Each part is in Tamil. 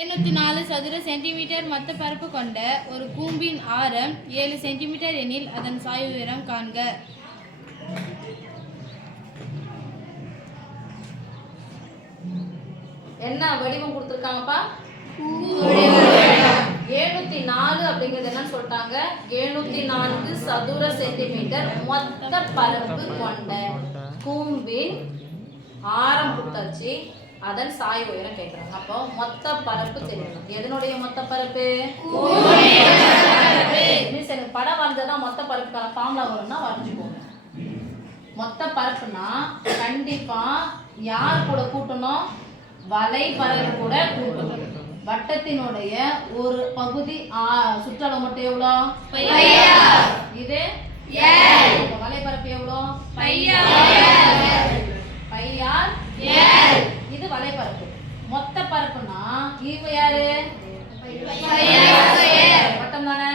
எழுநூற்றி நாலு சதுர சென்டிமீட்டர் மொத்த பரப்பு கொண்ட ஒரு கூம்பின் ஆரம் ஏழு சென்டிமீட்டர் எனில் அதன் சாய்வு உயரம் காண்க. என்ன வடிவம் கொடுத்துருக்காங்கப்பா? எழுநூத்தி நாலு அப்படிங்கிறது என்னன்னு சொல்லிட்டாங்க. எழுநூத்தி நான்கு சதுர சென்டிமீட்டர் மொத்த பரப்பு கொண்ட கூம்பின் ஆரம் கொடுத்தாச்சு. அதன் சாய் உயரம் கேட்குறாங்க. அப்போ மொத்த பரப்பு தெரியணும் எதனுடைய மொத்த பரப்பு? மிஸ் எனக்கு படம் வரைஞ்சதா மொத்த பரப்புக்கான ஃபார்முலா வரும்னா வரைஞ்சுக்கோங்க. மொத்த பரப்புனா கண்டிப்பா யார் கூட கூட்டணும்? வலை பரப்பு கூட கூட்டணும். வட்டத்தினுடைய ஒரு பகுதி சுற்றளவு மட்டும் எவ்வளோ? இது அப்ப வலைப்பரப்பு எவ்வளோ? பையார் இது வலைப்பரப்பு மொத்த பரப்புனா இவ யாரு? வட்டம் தானே?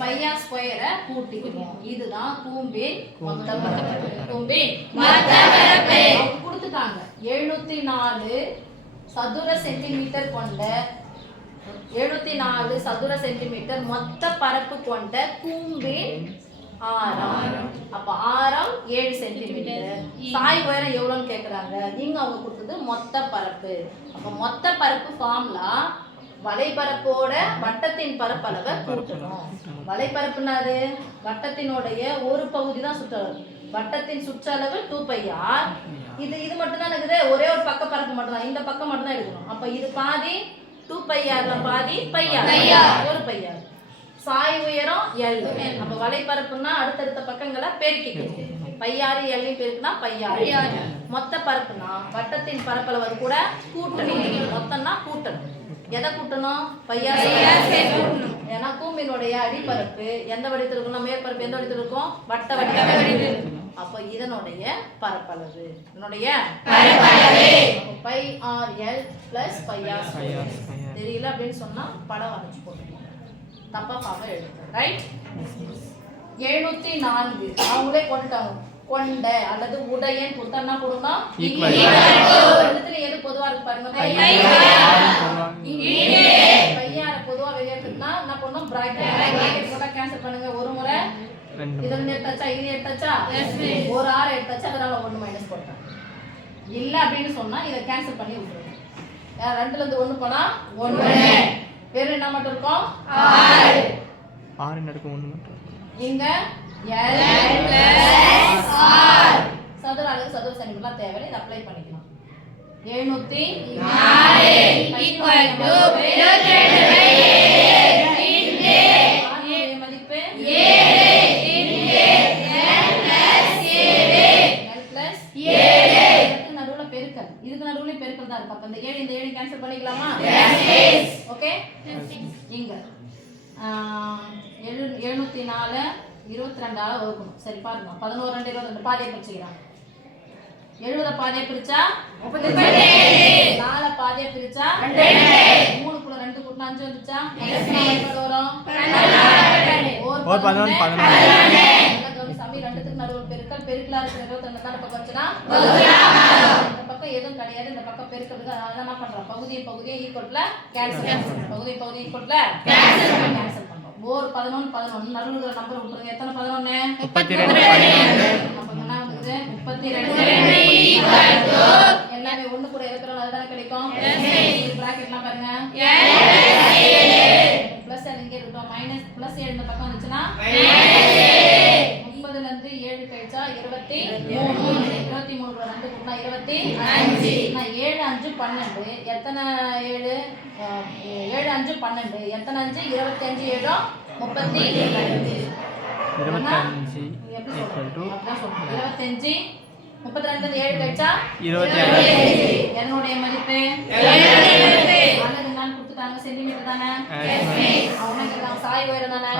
பையா ஸ்கொயரை கூட்டிக்கணும் இதுதான் கூம்பின் மொத்த பரப்பு கூம்பின் அவங்க கொடுத்துட்டாங்க. எழுநூத்தி நாலு சதுர சென்டிமீட்டர் கொண்ட எழுநூத்தி நாலு சதுர சென்டிமீட்டர் மொத்த பரப்பு கொண்ட கூம்பின் ஆரம் அப்ப ஆரம் ஏழு சென்டிமீட்டர் சாய் உயரம் எவ்வளோன்னு கேக்குறாங்க. இங்க அவங்க கொடுத்தது மொத்த பரப்பு. அப்ப மொத்த பரப்பு ஃபார்முலா வலைப்பரப்போட வட்டத்தின் பரப்பளவை கூட்டணும் வலைப்பரப்புனாது வட்டத்தினுடைய ஒரு பகுதி தான் சுற்றளவு வட்டத்தின் சுற்றளவு டூ பையார் இது இது மட்டும் தான் இருக்குது. ஒரே ஒரு பக்க பரப்பு மட்டும் தான் இந்த பக்கம் மட்டும் தான் எடுக்கணும். அப்ப இது பாதி டூ பையார்ல பாதி பையார் ஒரு பையார் சாய் உயரம் எல். அப்ப வலைப்பரப்புன்னா அடுத்தடுத்த பக்கங்களை பெருக்கிக்கணும் பையாறு எல்லையும் பெருக்குனா பையாறு. மொத்த பரப்புனா வட்டத்தின் பரப்பளவு கூட கூட்டணும் மொத்தம்னா கூட்டணும் எதை கூட்டணும்? பையாறு ஏன்னா கூம்பினுடைய அடிப்பரப்பு. எந்த வடிவத்தில் இருக்கும்னா மேற்பரப்பு எந்த வடிவத்தில் இருக்கும் வட்ட வடிவம். அப்போ இதனுடைய பரப்பளவு. அப்போ pi R L plus pi R தெரியல அப்படின்னு சொன்னா படம் வரைச்சு போட்டுக்கோங்க தப்பா பாப்பா எழுதுங்க ரைட் எழுநூத்தி நான்கு அவங்களே கொண்டுட்டாங்க. கொண்ட அல்லது உடையன் கொடுத்தா கொடுங்க ரெண்டுத்துல எது பொதுவா இருக்கு பாருங்க. பையார பொதுவா வெளியே எடுத்துனா என்ன பண்ணணும் பிராக்கெட் போட்டா கேன்சல் பண்ணுங்க. ஒரு முறை. இது ரெண்டு எடுத்தாச்சா? இது எடுத்தாச்சா? ஒரு ஆறு எடுத்தாச்சா. அதனால ஒண்ணு மைனஸ் போட்டேன். இல்ல அப்படின்னு சொன்னா இதை கேன்சல் பண்ணி விட்டுருங்க. ரெண்டுல இருந்து ஒண்ணு போனா ஒண்ணு வெறும் என்ன மட்டும் இருக்கும் ஆறு. நடுக்கு ஒன்று மட்டும் இங்க L சதுர அலகு சதுர சென்டிமீட்டர் தேவையில்லை இதை அப்ளை பண்ணிக்கலாம். எழுநூத்தி மதிப்பு நடுவுல பெருக்கல். இதுக்கு நடுவுல பெருக்கல் தான் இருக்கு அப்ப இந்த ஏழு இந்த ஏழு கேன்சல் பண்ணிக்கலாமா? ஓகே? இங்க. ஆஹ், எழு எழுநூத்தி நாலு இருபத்தி ரெண்டால வகுக்கணும். சரி பாருங்க. பதினோரு ரெண்டு இருபத்தி ரெண்டு பாதியை பிரிச்சுக்கிறான் எழுபத பாதியை பிரிச்சா? நாலு பாதியை பிரிச்சா? மூணுக்குள்ள ரெண்டு கூட்டினா அஞ்சு வந்துச்சா? வரும்? சாமி ரெண்டுத்துக்கு நடுவுல பெருக்கல். பெருக்கலா இருக்கிற இருபத்தி ரெண்டு தானே இந்த பக்கம் எதுவும் கிடையாது. இந்த பக்கம் பெருக்கிறதுக்கு அதனால என்ன பண்றோம். பகுதியை பகுதியை ஈக்குவல்ல கேன்சல் பகுதி பகுதி ஈக்குவல்ல கேன்சல் கேன்சல் பண்றோம். ஒரு பதினொன்று பதினொன்று நடுவில் இருக்கிற நம்பர் விட்டுருங்க எத்தனை பதினொன்று முப்பத்தி ரெண்டு என்ன வந்துருது முப்பத்தி ரெண்டு எல்லாமே ஒண்ணு கூட இருக்கிறோம். அதுதானே கிடைக்கும்? பிராக்கெட்லாம் பாருங்க. பிளஸ் இங்கே இருக்கட்டும். மைனஸ் பிளஸ் ஏழு இந்த பக்கம் வந்துச்சுன்னா? இருந்து ஏழு கழிச்சா இருபத்தி மூணு. இருபத்தி மூணு ரெண்டு கூட்டினா இருபத்தி அஞ்சு நான் ஏழு அஞ்சு பன்னெண்டு. எத்தனை ஏழு ஏழு அஞ்சு பன்னெண்டு. எத்தனை அஞ்சு? இருபத்தி அஞ்சு ஏழோ முப்பத்தி அஞ்சு இருபத்தஞ்சு முப்பத்தி இருந்து ஏழு கழிச்சா. எதனுடைய மதிப்பு? கொடுத்துட்டாங்க சென்டிமீட்டர் தானே? அவங்க? சாய் உயரம் தானே?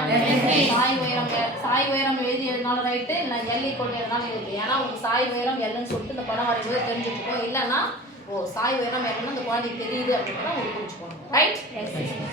சாய் உயரம். சாய் உயரம் எழுதி எழுதினாலும் ரைட்டு இல்லை எல்லை கொண்டு எழுதினாலும் எழுது. ஏன்னா உங்களுக்கு சாய் உயரம் எல்லுன்னு சொல்லிட்டு இந்த படம் வரையும்போது தெரிஞ்சுக்கணும். இல்லைன்னா ஓ சாய் உயரம் எல்லுன்னு அந்த குழந்தைக்கு தெரியுது அப்படின்னா உங்களுக்கு புரிஞ்சுக்கணும் ரைட்